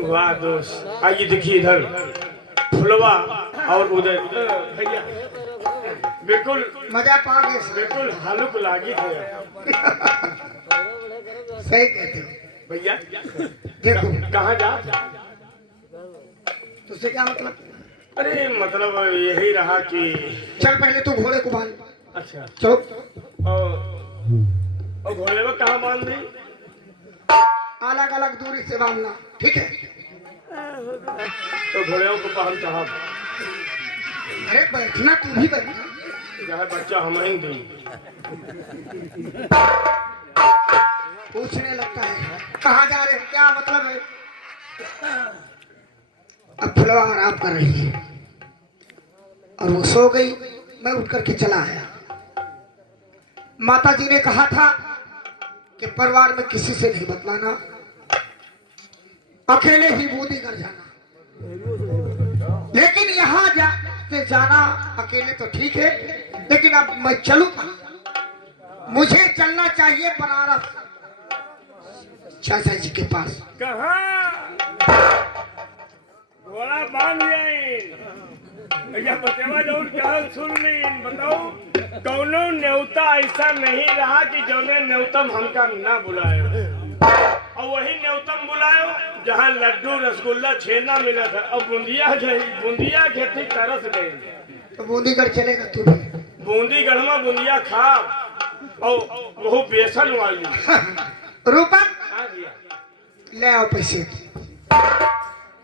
वाह दोस्त, आइए देखिए इधर फुलवा और उधर भैया बिल्कुल मजा पा गए। बिल्कुल हालुक लागी थे सही कहते हो भैया। देखो कहाँ जा? तुझसे क्या मतलब? अरे मतलब यही रहा कि चल पहले तू घोड़े को बांध। अच्छा चलो। और घोड़े में कहाँ बांध दी? अलग अलग दूरी से बांधना, ठीक है? तो घोड़े को पहन साहब। अरे बैठना, तू भी बैठना। जहाँ बच्चा हम ही दी पूछने लगता है कहाँ जा रहे हैं, क्या मतलब है? अब फुलवा आराम कर रही है और वो सो गई। मैं उठ करके चला आया। माता जी ने कहा था कि परिवार में किसी से नहीं बतलाना, अकेले ही बूंदी कर जाना। लेकिन यहाँ जाना अकेले तो ठीक है, लेकिन अब मैं चलूं कहाँ? मुझे चलना चाहिए बनारस, चाचा जी के पास। कहाँ? घोड़ा बांध भैया बतेवा जरूर क्या सुन ली। बताओ कौनो न्योता ऐसा नहीं रहा कि जौने न्योतम हमका ना बुलायो, और वही न्योतम बुलायो जहाँ लड्डू रसगुल्ला छेना मिला था। और बूंदिया खेती तरस गई। तो बूंदीगढ़ चलेगा तू भी? बूंदीगढ़ में बूंदिया खा और वो बेसन वाली रूपक हाँ भैया ले आओ पैसे।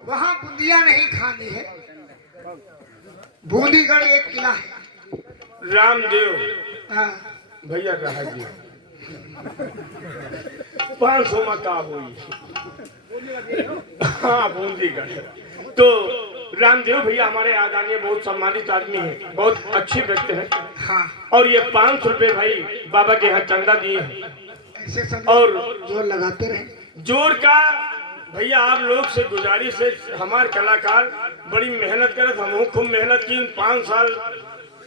वहाँ बूंदिया नहीं खानी है, बूंदीगढ़ एक किला है। रामदेव हाँ। भैया कहा जी 500 में का हुई। हाँ बूंदीगढ़। तो रामदेव भैया हमारे आदरणीय बहुत सम्मानित आदमी है, बहुत अच्छे व्यक्ति है। हाँ। और ये 500 रुपए भाई बाबा के यहाँ चंदा दिए हैं। ऐसे सब और जोर लगाते रहे। जोर का भैया आप लोग से गुजारिश है, हमारे कलाकार बड़ी मेहनत करे, हम खूब मेहनत की। 5 साल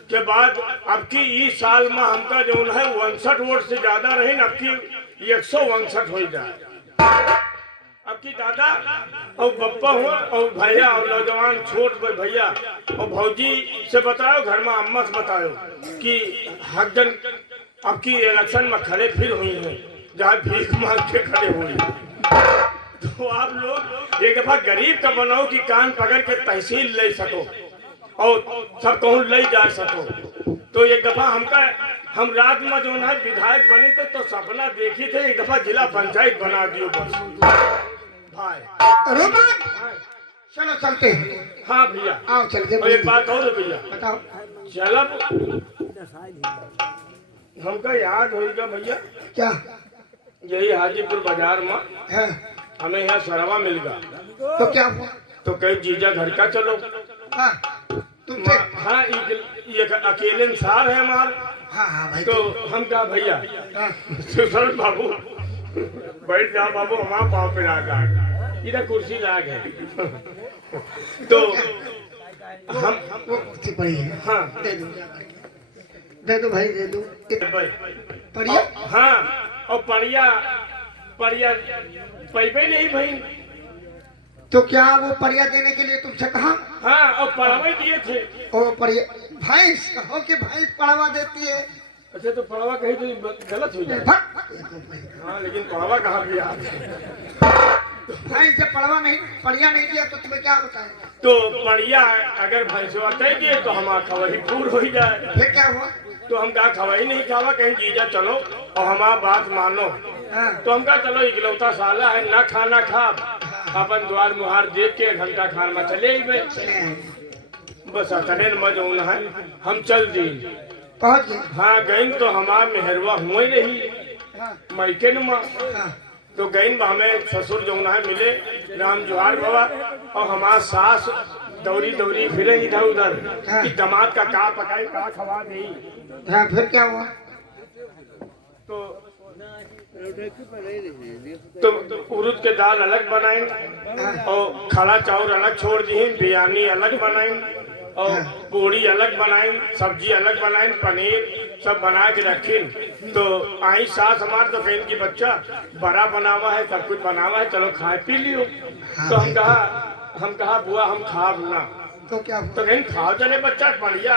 के बाद अब की इस साल में हमका जो है 59 वोट से ज्यादा रही, अब की 159 हो जाए। अब की दादा और बप्पा हो और भैया और नौजवान छोट भैया और भौजी से बताओ, घर में अम्मा से बताओ कि हकजन अब की इलेक्शन में खड़े फिर हुई हैं, जहाँ भीख मांग के खड़े हुए। तो आप लोग एक दफा गरीब का बनाओ कि कान पकड़ के तहसील ले सको और सब कहूँ ले जा सको। तो एक दफा हम रात में जो है विधायक बने थे तो सपना देखी थे एक दफा जिला पंचायत बना दियो बस भाई। रोमान चलो चलते हैं। हाँ भैया आओ चल के। और एक बात और भैया बताओ। चलब हमका याद होगा भैया, क्या? यही हाजीपुर बाजार में है? हमें यहाँ सरवा मिल गया। तो क्या हुआ? तो कई जीजा घर का चलो। हाँ तुम थे? हाँ ये अकेले इंसान है हमारा। हाँ हाँ भाई। तो हम कहा भैया हाँ। सुशल बाबू बैठ जाओ बाबू, हमारा पाँव पे लाग इधर कुर्सी लाग है। तो हम वो कुर्सी पड़ी है। हाँ दे दो भाई, दे दो। पढ़िया। हाँ और पढ़िया पैबे नहीं भाई। तो क्या वो परिया देने के लिए तुमसे कहा? हाँ और पढ़ावे दिए थे। ओ परिया भैंस कहो कि भैंस पढ़वा देती है। अच्छा तो पढ़ावा कहीं तो गलत हो जाए। हाँ लेकिन पढ़ावा कहाँ भी भैंस से परिया नहीं दिया तो तुम्हें क्या बताए? तो बढ़िया अगर भैंसवा कह दिए तो हमारा खवही पूर हो जाए। फिर क्या हुआ? तो हम कहा खवही नहीं खावा, कहीं जीजा चलो और हमारा बात मानो। हाँ। तो हम कहा चलो इकलौता साला है ना खाना खा, अपन द्वार मुहार देख के घंटा खान में चले गए। बस अतने मजा है हम चल दी पहुंच गए। हाँ गईन तो हमारा मेहरवा हुए रही मैके नुमा। तो गईन हमें ससुर जो है मिले राम जोहार बाबा, और हमारा सास दौरी दौरी फिरे इधर उधर कि दामाद का का पकाई का खवा दी। हाँ फिर क्या हुआ? तो उड़द के दाल अलग बनाए और खड़ा चावल अलग छोड़ दी, बिरयानी अलग बनाई और पूड़ी अलग बनाई, सब्जी अलग बनाई, पनीर सब बना के रखी। तो आई सास हमार तो कहीं की बच्चा बड़ा बनावा है, सब कुछ बनावा है, चलो खाए पी लियो। तो हम कहा बुआ हम खाब ना। तो क्या हुआ? तो कहीं खाओ चले बच्चा बढ़िया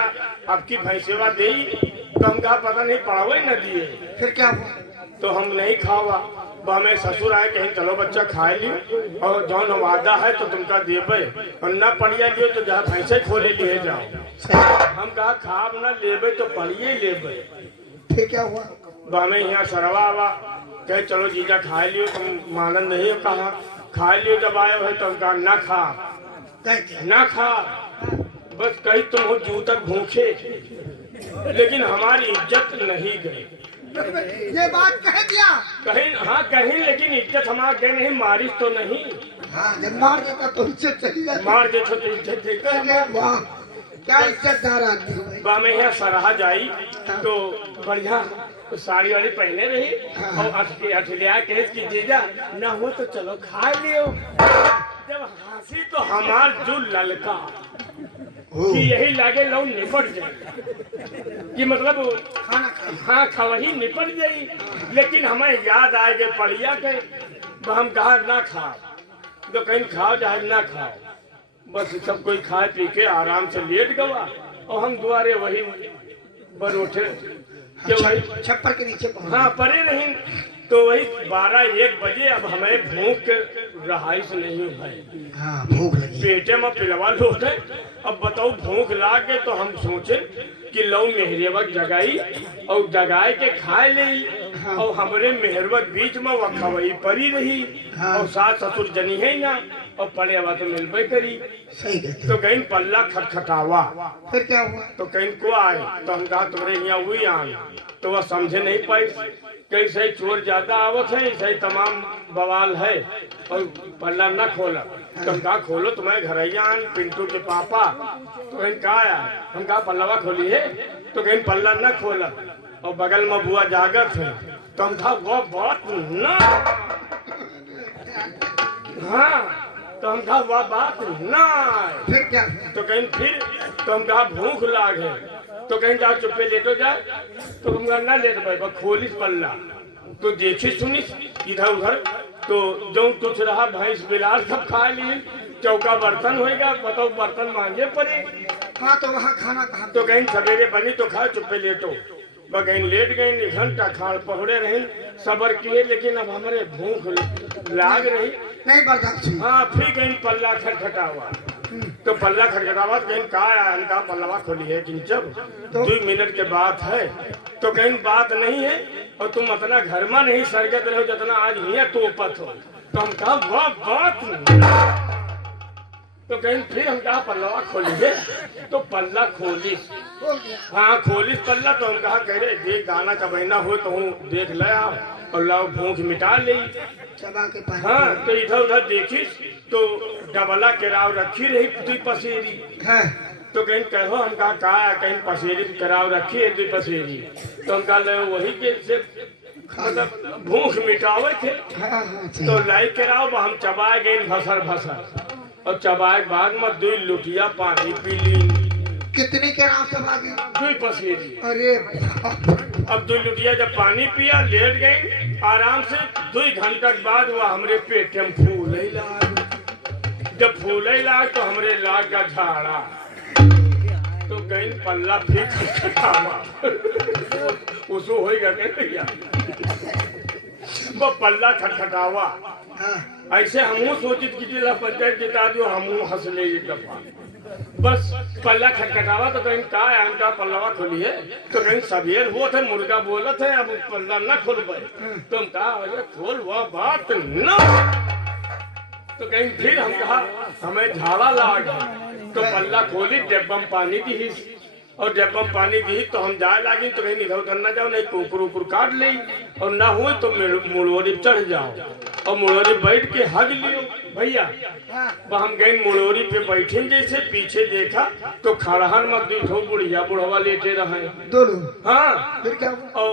आपकी भैंसेवा दे। तो हम कहा पता नहीं पावे न दिए। फिर क्या हुआ? तो हम नहीं खावा। हमें ससुर आए कहीं चलो बच्चा खाए लियो और जौन वादा है तो तुमका देवे और न पड़िया लियो तो जहाँ भैंसे खोले लिए जाओ। हम कहा खाब न लेवे तो पड़िए लेवे। फिर क्या हुआ? हमें यहाँ सरवा आवा कहे चलो जीजा खाए लियो, तुम मानन नहीं हो। कहा खाए लियो जब आए हो तो कहा ना खा ना खा, बस कहीं तुम हो जू तक भूखे, लेकिन हमारी इज्जत नहीं गई। ये बात कह दिया? कहीं हाँ कहीं, लेकिन इज्जत हमारे गए नहीं, मारिश तो नहीं। हाँ जब मार देता तो इज्जत चली जाती। मार दे तो इज्जत देकर वाह क्या इज्जतदार आदमी हो। बा में यहाँ सराहा जाई तो बढ़िया साड़ी वाड़ी पहने रही और अठलिया केस की जीजा ना हो तो चलो खा लियो। जब हंसी तो हमार जो ललका कि यही लागे लो निपट जाए कि मतलब खाना खा। हाँ खवही निपट गई। लेकिन हमें याद आए गए पड़िया के तो हम कहा ना खा, तो कहीं खाओ चाहे ना खाओ, बस सब कोई खाए पी के आराम से लेट गवा और हम दुआरे वही बर उठे कि वही छप्पर के नीचे पहुंच। हाँ परे नहीं तो वही 12-1 बजे। अब हमें भूख के रहाइश नहीं है। हाँ भूख लगी। पेटे में पिलवा लोट है। अब बताओ भूख लागे तो हम सोचे कि लो मेहरेवक जगाई और जगाए के खाए ले। हाँ। और हमरे मेहरवक बीच में वखवई परी रही। हाँ। और सास ससुर जनी है ना और पड़े हुआ तो मिलबे करी। सही कहते। तो कहीं पल्ला खटखटावा फिर क्या हुआ? तो कहीं को आए तो हम कहा तुम्हारे यहाँ हुई आन, तो वह समझे नहीं पाई। कहीं सही चोर ज्यादा आवत है, सही तमाम बवाल है और पल्ला न खोला। तो हम कहा खोलो तुम्हारे घर आन पिंटू के पापा। तो कहीं कहा आया, हम कहा पल्लावा खोली है। तो कहीं पल्ला न खोला और बगल में बुआ जागत है। तो हम कहा वो बात न, हाँ तो हम कहा वह बात ना। फिर क्या? तो कहीं फिर तो हम कहा भूख लाग है। तो कहीं कहा चुप्पे लेटो जा। तो हम कहा ना लेट भाई खोलिस पल्ला। तो देखी सुनिस इधर उधर तो जो कुछ रहा भैंस बिलास सब खा लिए। चौका बर्तन होएगा, बताओ बर्तन मांगे पड़े। हाँ तो वहाँ खाना कहाँ? तो कहीं सवेरे बनी तो खा चुप्पे लेटो। कहीं लेट गए, घंटा खाड़ पकड़े रही, सबर किए, लेकिन अब हमारे भूख लाग रही नहीं बर्दाश्त हुई। हाँ फिर कहीं पल्ला खटखटा हुआ। तो पल्ला खटखटावा कहीं कहा पल्लावा खोली है किंचब तो 2 मिनट के बात है। तो कहीं बात नहीं है और तुम अपना घर में नहीं सरगत रहो जितना आज यहाँ तोपत हो। तो हम कहा वह बात नहीं। तो कहीं फिर हम कहा पल्लावा खोली है। तो पल्ला खोलिस, बोल दिया। हाँ खोलिस पल्ला। तो हम कहा कह रहे देख दाना का बहना हो तो हूँ देख ले आओ और लाओ भूख मिटा ले। चबा के पानी। हाँ तो इधर उधर देखिस तो डबला केराव रखी रही 2 पसेरी। हाँ। तो कहीं कहो हम कहा कहीं पसेरी केराव रखी है 2 पसेरी। तो हम कहा ले वही के से मतलब भूख मिटावे थे। हाँ हाँ तो लाई केराव हम चबाए गए भसर भसर और चबाए के बाद में 2 लुटिया पानी पी ली। कितने के राम से भागे? 2 पसेरी। अरे अब 2 लुटिया जब पानी पिया लेट गई आराम से। 2 घंटा के बाद वो हमरे पेट में फूले लाग। जब फूले लाग तो हमरे लाग का झाड़ा। तो कहीं पल्ला फिर खटखटावा उसो होएगा क्या? वो पल्ला खटखटावा हाँ। ऐसे हमू सोचित कि जिला पंचायत जिता दो हमू हंस ले एक दफा। बस पल्ला खटखटावा तो कहीं कहा है उनका पल्लावा खोली है। तो कहीं सवेर हुआ थे मुर्गा बोलत है अब पल्ला न खोल पाए। तो हम कहा अरे खोल वह बात न। तो कहीं फिर हम कहा हमें झाड़ा लाग है। तो पल्ला खोली डिब्बा में पानी दी और डिब्बा में पानी दी तो हम जाए लागी। तो कहीं इधर उधर न जाओ नहीं कुकुर उकुर काट ले और ना हुए तो मुड़ोरी चढ़ जाओ और मुड़ोरी बैठ के हग लियो भैया। हम गए मुड़ोरी पे बैठे जैसे पीछे देखा तो खड़हर में 2 बुढ़िया बुढ़वा लेटे रहे। दोनों? हाँ फिर क्या हुआ? और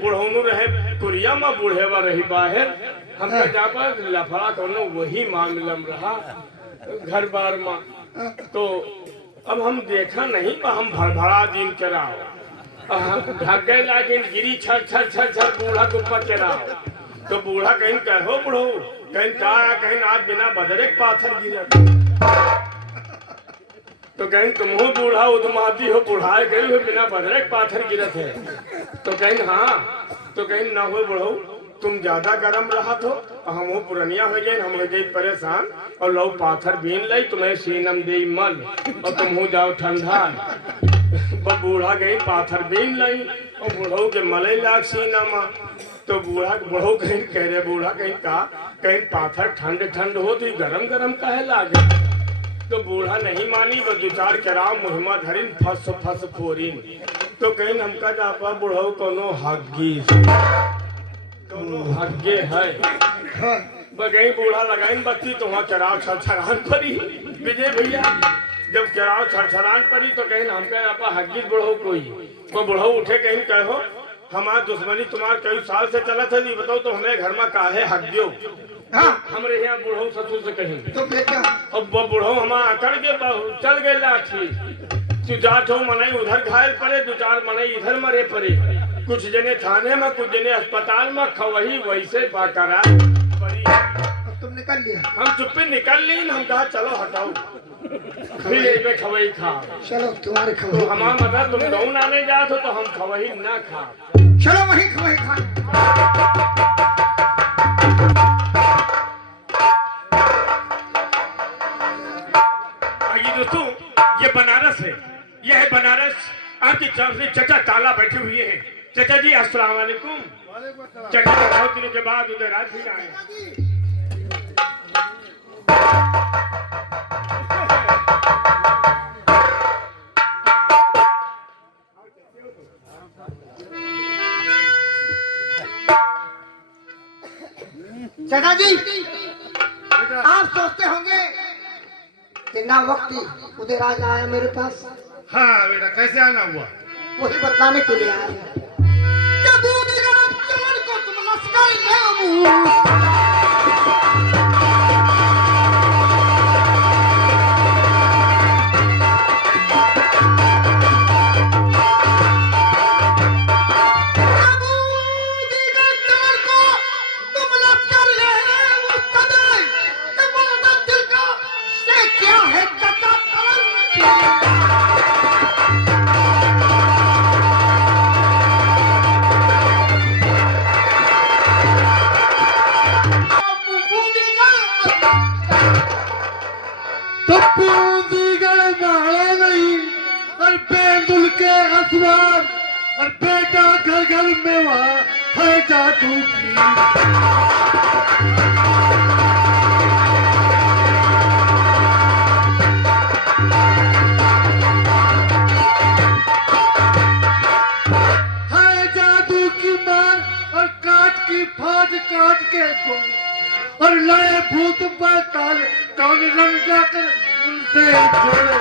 बुढ़ौनू रहे कुरिया में बुढ़ेवा रही बाहर। हमका जा पर लफड़ा करना वही मामला में रहा घर बार में। तो अब हम देखा नहीं हम भड़भड़ा दिन कराओ भाग गए लेकिन गिरी छर छर छर छर बूढ़ा के ऊपर चला। तो बूढ़ा कहीं कहो बुढ़ो कहीं कहा कहीं आज बिना बदरे पाथर गिरा। तो कहीं तुम हो बूढ़ा उदमाती हो बुढ़ाए गए हो बिना बदरे पाथर गिरत है। तो कहीं हाँ तो कहीं ना हो बुढ़ो तुम ज्यादा गर्म रहा तो हम वो पुरनिया हो गए हम हो गए परेशान और लो पाथर बीन लाई तुम्हें सीनम दे मल और तुम हो जाओ ठंडा। बूढ़ा गई पाथर बीन लाई और बूढ़ो के मले लाग सीनमा। तो बूढ़ो कहीं कह रहे बूढ़ा कहीं कहा कहीं पाथर ठंड ठंड हो तो गरम गरम काहे लागे। तो बूढ़ा नहीं मानी वो दुचार कराव मुहिमा धरिन फस फस फोरिन। तो कहीं हमका जापा बूढ़ो कोनो हग्गी हग्गे है बगई बूढ़ा लगाइन बत्ती तो वहाँ चराव छरछरान पड़ी। विजय भैया जब चराव छरछरान पड़ी तो कहीं हमका जापा हग्गी बुढ़ो कोई वो बुढ़ो उठे कहीं कहो हमारा दुश्मनी तुम्हारे कई साल से चला था नहीं बताओ तो हमें घर में काहे हग्गियो। हाँ हमरे यहाँ बूढ़ो ससुर से कहीं तो अब वो बूढ़ो हमारा अकड़ के चल गए लाठी तू जात हो मनाई उधर घायल पड़े दो चार मनाई इधर मरे पड़े। कुछ जने थाने में कुछ जने अस्पताल में खवही वैसे बाकरा पड़ी। तुम निकल लिया हम चुप्पी निकल ली हम कहा चलो हटाओ फिर खवही खा चलो तुम्हारे खवही हमारा मतलब तुम दौन आने जाते हो तो हम खवही ना खा चलो वही खवही खा। आइए दोस्तों ये बनारस है यह है बनारस। आपके चचा ताला बैठे हुए हैं। चाचा जी अस्सलाम वालेकुम। चाचा जी बहुत दिनों के बाद उधर आज भी आए। चाचा जी आप सोचते होंगे कि ना वक्त उधर आज आया मेरे पास। हाँ बेटा कैसे आना हुआ वही बताने के लिए आया को तुम लश्कर और बेटा घर घर में वहाँ है जादू की। है जादू की मार और काट की फाज काट के और लड़े भूत पर काल कौन रंग जाकर उनसे जोड़े।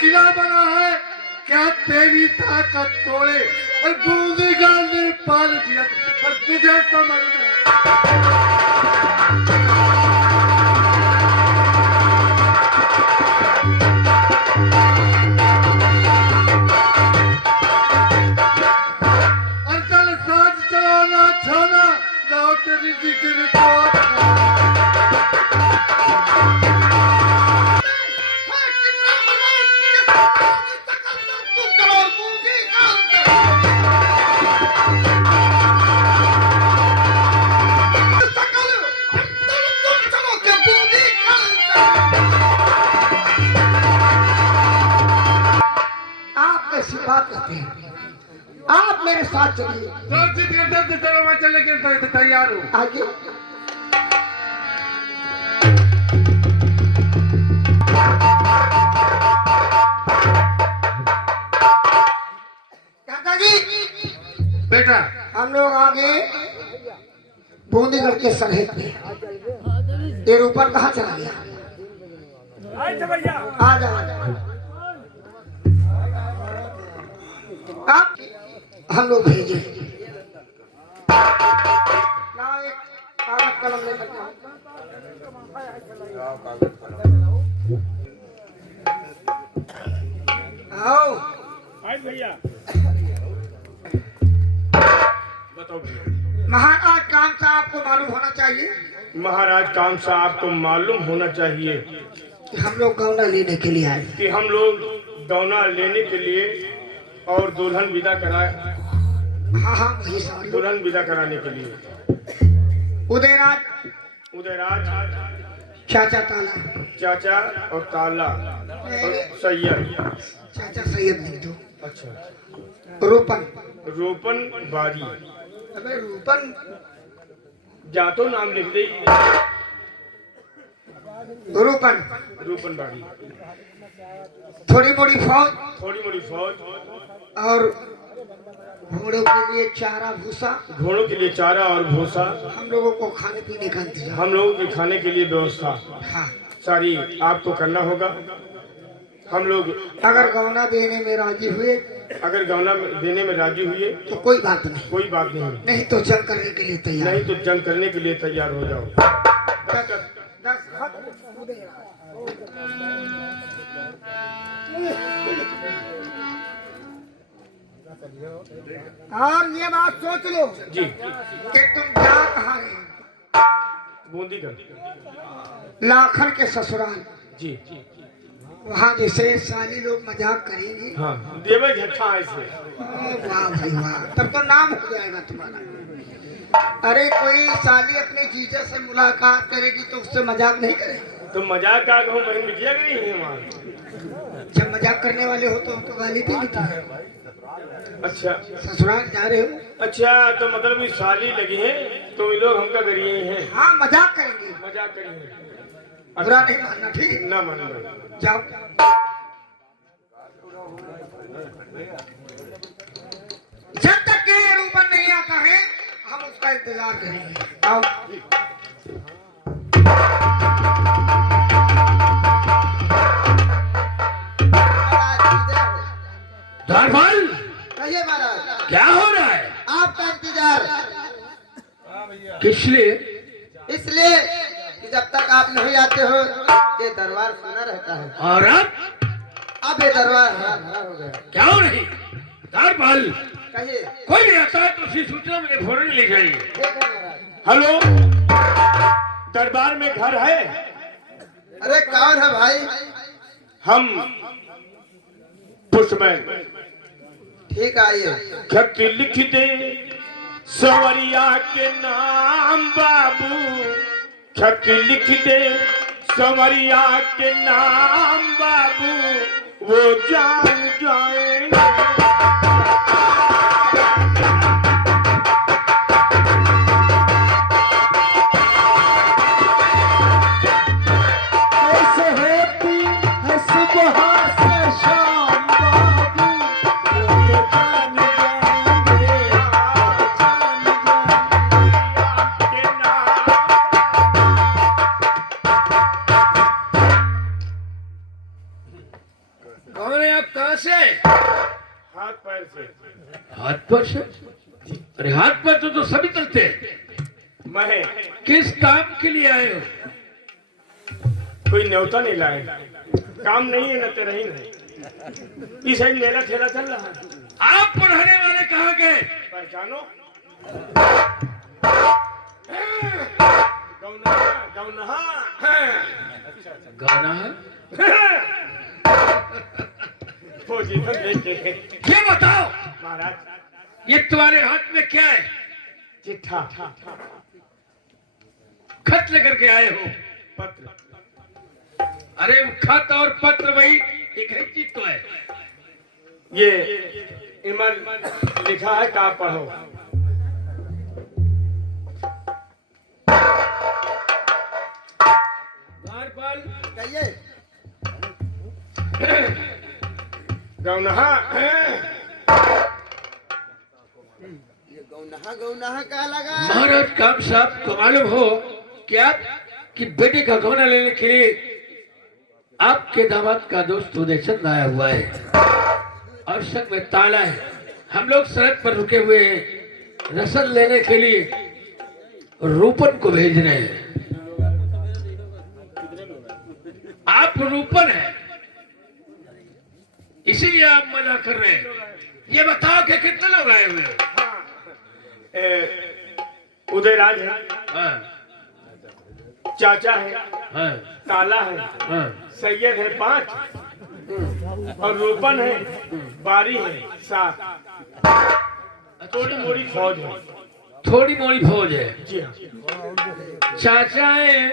किला बना है क्या तेरी ताकत तोड़े और बूंदी गाल ने पाल दिया और तुझे समझना। और कल साथ चलाना छोना लाओ तेरी जिक्र को। बात करते हैं आप मेरे साथ चलिए। चलो मैं चलने के तैयार हूँ। आगे दादाजी बेटा हम लोग आगे बूंदीगढ़ के सरहद पे ये ऊपर कहाँ चला गया। आ जाओ आप हम लोग भेजे लाओ एक कागज कलम लेकर के आओ। आओ आज भैया बताओ भैया। महाराज काम सा आपको मालूम होना चाहिए महाराज काम सा आपको मालूम होना चाहिए कि हम लोग गौना लेने के लिए आए। कि हम लोग दौना लेने के लिए और दुल्हन विदा कराए, हाँ हाँ वही सवाल। दुल्हन विदा कराने के लिए उदयराज चाचा ताला, चाचा और ताला और सैयद। चाचा सैयद लिख दो। अच्छा रोपन बारी, अबे रूपन जातो नाम लिख दे। रूपन बारी, थोड़ी मोड़ी फौज और घोड़ों के लिए चारा भूसा, घोड़ों के लिए चारा और भूसा, हम लोगों को खाने पीने का इंतजाम। हम लोगों के खाने के लिए व्यवस्था हाँ सारी आपको करना होगा। हम लोग अगर गौना देने में राजी हुए अगर गौना देने में राजी हुए तो कोई बात नहीं, कोई बात नहीं, नहीं तो जंग करने के लिए तैयार। नहीं तो जंग करने के लिए तैयार हो जाओ। और ये बात सोच लो जी कि तुम जा कहाँ रहे। बूंदी कर लाखन के ससुराल, जी वहाँ जैसे साली लोग मजाक करेंगे। हाँ देवे झट्ठा ऐसे। वाह भाई वाह, तब तो नाम हो जाएगा तुम्हारा। अरे कोई साली अपने जीजा से मुलाकात करेगी तो उससे मजाक नहीं करेगी। तो मजाक का कहूँ बहन बिटिया गई है वहाँ। जब मजाक करने वाले हो तो गाली भी देती है। अच्छा ससुराल जा रहे हो? अच्छा तो मतलब ये साली लगी है तो ये लोग हमका करिए हैं। हाँ मजाक करेंगे, मजाक करेंगे, बुरा नहीं मानना, ठीक है? ना मानना। जाओ। जब तक के रूपन नहीं आता है हम उसका इंतजार करेंगे। आओ। धर्मल कहिए महाराज, क्या हो रहा है? आपका इंतजार किस लिए? इसलिए कि जब तक आप नहीं आते हो ये दरबार सुना रहता है। और अब ये दरबार हरा हो गया। क्या हो रही? धर्मल कहिए। कोई नहीं आता है तो उसकी सूचना मुझे फौरन ले जाइए। ठीक है महाराज। हेलो, दरबार में घर है? अरे कौन है भाई? हम पुष्पैन। ठीक आइए। खत लिख दे सवरिया के नाम बाबू, खत लिख दे सवरिया के नाम बाबू, वो जान जाएंगे। हाथ पैर से। हाथ पर से? अरे हाथ पर तो सभी चलते हैं। मैं किस काम के लिए आए हो? कोई न्योता नहीं लाए, काम नहीं है न तेरा ही नहीं। इस मेला ठेला चल रहा है। आप पढ़ाने वाले कहाँ गए? पहचानो, गौनहा गाना है? पोजीशन देख के। ये बताओ महाराज, ये तुम्हारे हाथ में क्या है? चिट्ठा, खत लेकर के आए हो? पत्र। अरे खत और पत्र वही एक ही चीज तो है। ये इमर लिखा है का पढ़ो। बार कहिए। गौनहा गौनहा क्या लगा? महाराज काम साहब को मालूम हो क्या कि बेटे का गौना लेने के लिए आपके दामाद का दोस्त उदय चंद आया हुआ है और संग में ताला है। हम लोग सड़क पर रुके हुए हैं रसद लेने के लिए रूपन को भेज रहे हैं। आप रूपन हैं, इसीलिए आप मना कर रहे हैं। ये बताओ कि कितने लोग आए हुए हैं? उदयराज है, हाँ, चाचा है, हाँ, काला है, हाँ। सैयद है 5 और रूपन है, बारी है 7। थोड़ी मोड़ी फौज है। थोड़ी मोड़ी फौज है। जी हाँ। चाचा है,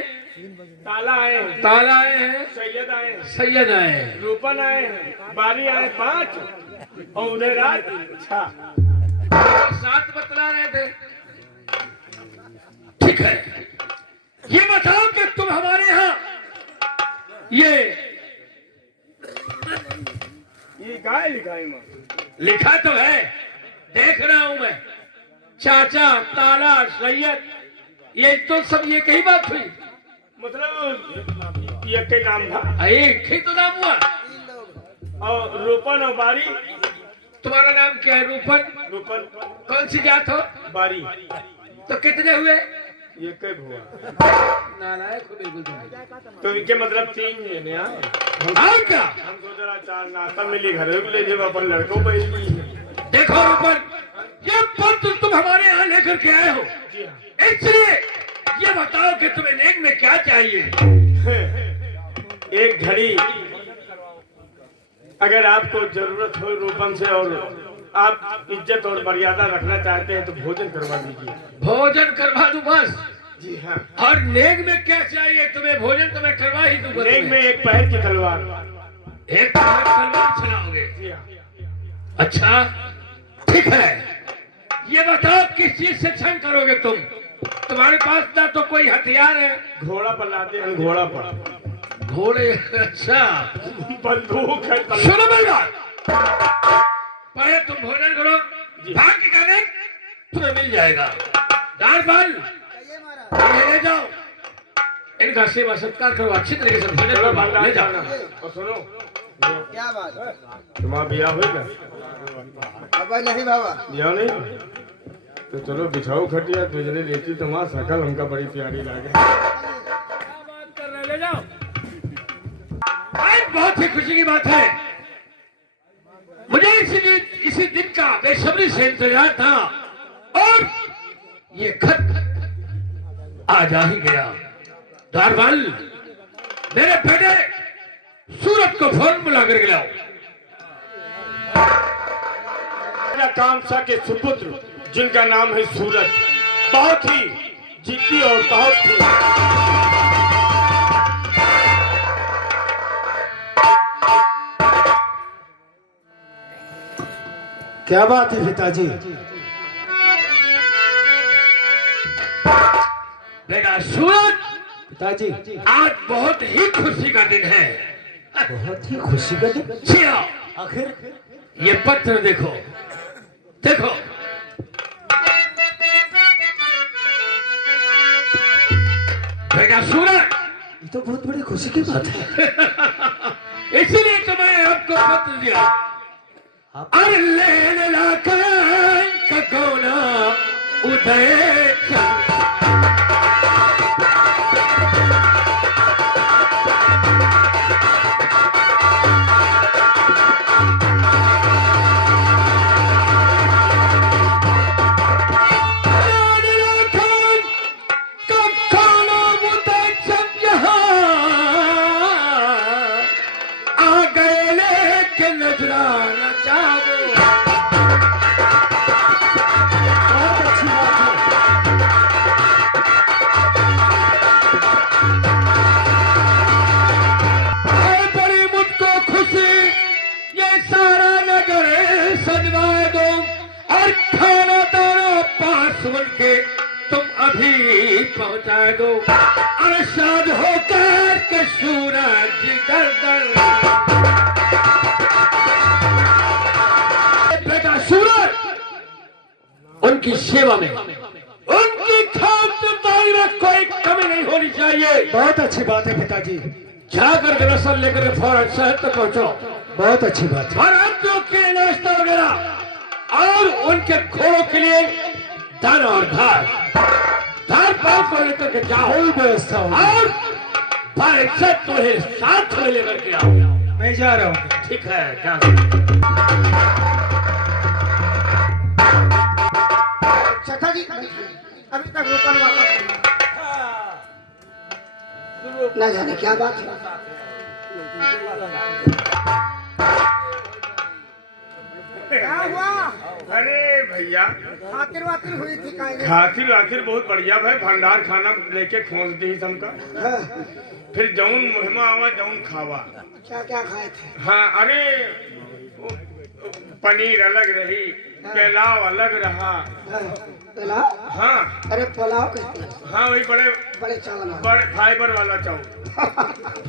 काला आए हैं, ताला आए हैं, सैयद आए हैं, सैयद आए हैं। रूपन आए हैं, बारी आए 5 और उदयराज 6। 7 बतला रहे थे। ठीक है, ये बताओ कि तुम हमारे यहाँ ये गाय लिखाई माँ लिखा तो है, देख रहा हूं मैं। चाचा, ताला, सैयद, ये तो सब ये कही बात हुई। मतलब ये के नाम था, एक ही तो नाम हुआ। और रूपन और बारी। तुम्हारा नाम क्या है? रूपन। रूपन कौन सी जात हो? बारी। तो कितने हुए? ये कब हुआ? नालायक हो बिल्कुल तुम। तो इनके मतलब 3 जने हैं। और क्या? हम सोच रहा 4 नाश्ता मिली घर ले जब अपन लड़कों पर देखो रूपन, ये पत्र तुम हमारे यहाँ लेकर के आए हो, इसलिए ये बताओ कि तुम्हें नेक में क्या चाहिए? एक घड़ी अगर आपको जरूरत हो रूपन से और आप इज्जत और मर्यादा रखना चाहते हैं तो भोजन करवा दीजिए। भोजन करवा दूं बस? जी हाँ। और नेक में क्या चाहिए तुम्हें? भोजन तो मैं करवा ही दूंगा। नेक में एक पैर की तलवार। एक तलवार चलाओगे? जी हाँ। अच्छा ठीक है, ये बताओ किस चीज से छन करोगे तुम? तुम्हारे पास ना तो कोई हथियार है। घोड़ा पर लाते हैं, घोड़ा पर। घोड़े? अच्छा, बंदूक है। सुनो मेरी बात, पहले तुम भोजन करो, भाग के खाने तुम्हें मिल जाएगा। दाल बाल ये ले जाओ, इनका सेवा सत्कार करो, अच्छी तरीके से भोजन करो, ले जाओ। और सुनो, क्या बात? तुम्हारा ब्याह होगा? बाबा नहीं बाबा। ब्याह नहीं तो चलो बिछाओ खटिया, तुझने लेती तुम्हारा शकल हमका बड़ी प्यारी लागे। ले जाओ। आज बहुत ही खुशी की बात है, मुझे इसी दिन का बेसब्री से इंतजार था और ये खत आ जा ही गया। दारवाल, मेरे बेटे सूरत को फौरन बुला करके लाओ। कामसा के सुपुत्र जिनका नाम है सूरज, बहुत ही जिद्दी और बहुत ही क्या बात है पिताजी? बेटा सूरज, पिताजी आज बहुत ही खुशी का दिन है। बहुत ही खुशी का दिन। छिया, आखिर ये पत्र देखो, देखो। बेटा सूरज, ये तो बहुत बड़ी खुशी की बात है। इसीलिए तो मैं आपको पत्र दिया। अरे ले ला ककोना उदय के तुम अभी पहुंचा दो। अरशद होकर के सूरज गर्दन। बेटा सूरज, उनकी सेवा में, उनकी खातिरदारी में कोई कमी नहीं होनी चाहिए। बहुत अच्छी बात है पिताजी। जाकर के रसल लेकर फौरन शहर तक पहुंचो। बहुत अच्छी बात है। और हम लोग के नाश्ता वगैरह और उनके घोड़ों के लिए धन और धार धार पाव को लेकर के जाओ, कोई व्यवस्था हो और पैसे तुम्हें साथ में लेकर के आओ। मैं जा रहा हूँ। ठीक है, क्या चचा जी अभी तक रुकन वापस न जाने क्या बात है। क्या हुआ? अरे भैया, खातिर वातिर हुई थी काहे? खातिर आखिर बहुत बढ़िया भाई, भंडार खाना लेके खोज दी हमका। हाँ, फिर जौन मुहिमा आवा जौन खावा। क्या क्या खाए थे? हाँ, अरे पनीर अलग रही, पुलाव अलग रहा। हाँ, पुलाव? हाँ अरे पुलाव कहते हाँ, वही बड़े बड़े चावल वाला। बड़े फाइबर वाला चावल।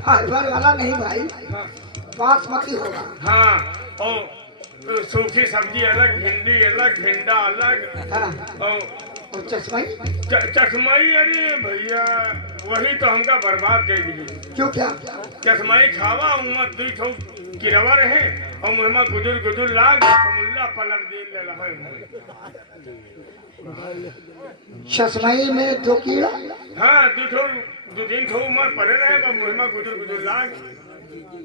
फाइबर वाला नहीं भाई, हाँ बासमती होगा। हाँ, और सूखी सब्जी अलग, भिंडी अलग, भिंडा अलग, हाँ, और और चश्माई? चश्माई। अरे भैया, वही तो हमका बर्बाद कर दी। क्यों क्या? चश्माई खावा उमा दुई ठो किरवा रहे और मुहिमा गुजुर गुजुर लाग समुल्ला पलट दिन ले रहा। चश्माई में दो कीड़ा? हाँ, दो तीन ठो उमा पड़े रहे और मुहिमा गुजुर गुजुर लाग।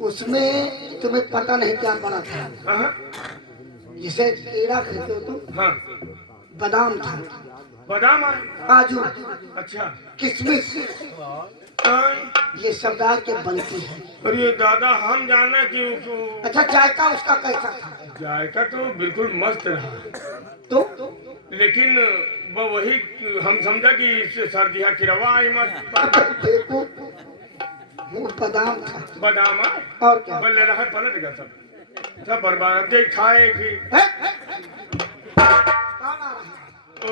उसमें तुम्हें पता नहीं क्या पड़ा था? हाँ जिसे कीड़ा कहते हो तुम? हाँ, बादाम था, बादाम है। काजू, अच्छा, किशमिश, हाँ। ये सब डाल के बनती है। अरे दादा, हम जाना कि अच्छा, जायका उसका कैसा था? जायका तो बिल्कुल मस्त रहा, तो लेकिन वो वही हम समझा कि इससे सर्दिया किरवा आई मत। देखो वो बादाम था। बादाम है और क्या? ले रहा है, पलट गया सब बर्बाद। देख खाए कि है? कौन आ रहा है? ओ,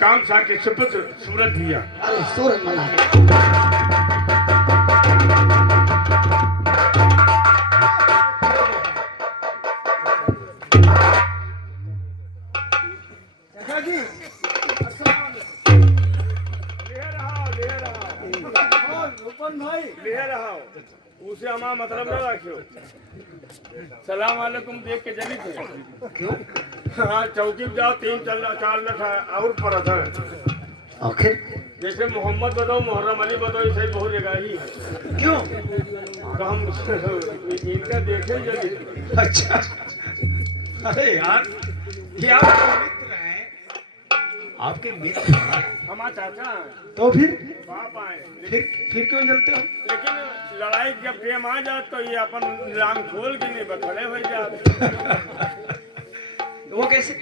काम सा के सुपुत्र सूरत दिया। अरे सूरज मला। ले रहा उसे हमारा मतलब न रखियो। सलाम वालेकुम देख के जली थे। क्यों? हाँ, चौकी पे जाओ, 3-4 लख और पड़ा था। आखिर जैसे मोहम्मद बताओ, मुहर्रम अली बताओ, ऐसे बहुत जगह ही है। क्यों? तो हम इनका देखे जली। अच्छा, अरे यार, ये आपके मित्र हैं। हमारा चाचा तो फिर बाप आए, फिर क्यों जलते हो? लेकिन लड़ाई जब प्रेम आ जात तो ये अपन लांग खोल के नहीं बखड़े हो जाते। वो कैसे?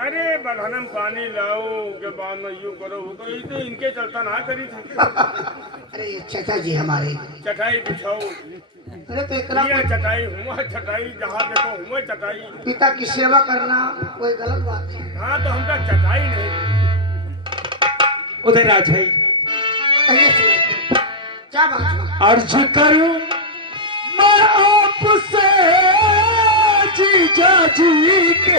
अरे बधानम पानी लाओ के बाद में यू करो वो करो, ये तो इनके चलता ना करी था। अरे ये चाचा जी हमारे। चटाई बिछाओ, अरे तो इतना ये चटाई हुआ चटाई, जहाँ देखो हुआ चटाई। पिता की सेवा करना कोई गलत बात है? हाँ, तो हमका चटाई नहीं। उधर राज भाई, कहिए सुनो, क्या बात है? अर्ज करूं मैं आपसे जीजा जी के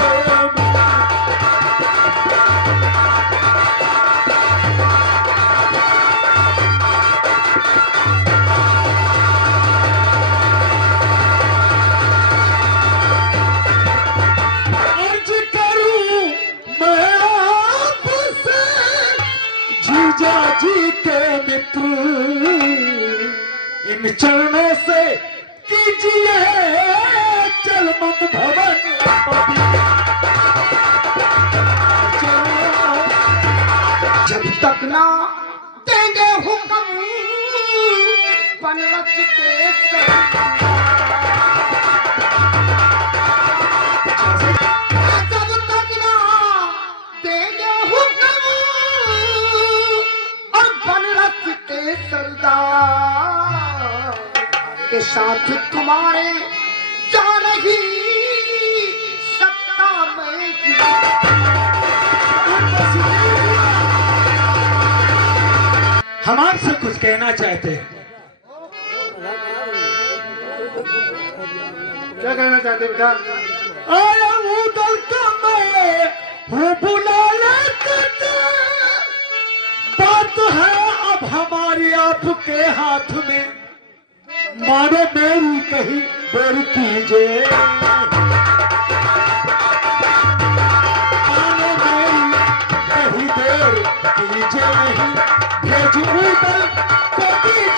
अर्ज करूं मैं आपसे जीजा जी के मित्र, इन चरणों से कीजिए चल मन भवन। जब तक ना देंगे हुक्म बनवत के जब तक ना देंगे हुक्म और बनवत के सरदार के साथ तुम्हारे जा रही सत्ता में हम आपसे कुछ कहना चाहते हैं। क्या कहना चाहते बेटा? आया उधर का मैं हूँ बुला लेते, बात है अब हमारी आपके हाथ में, मानो मेरी कहीं देर कीजिए, मानो मेरी कहीं नीचे नहीं भेज उदल को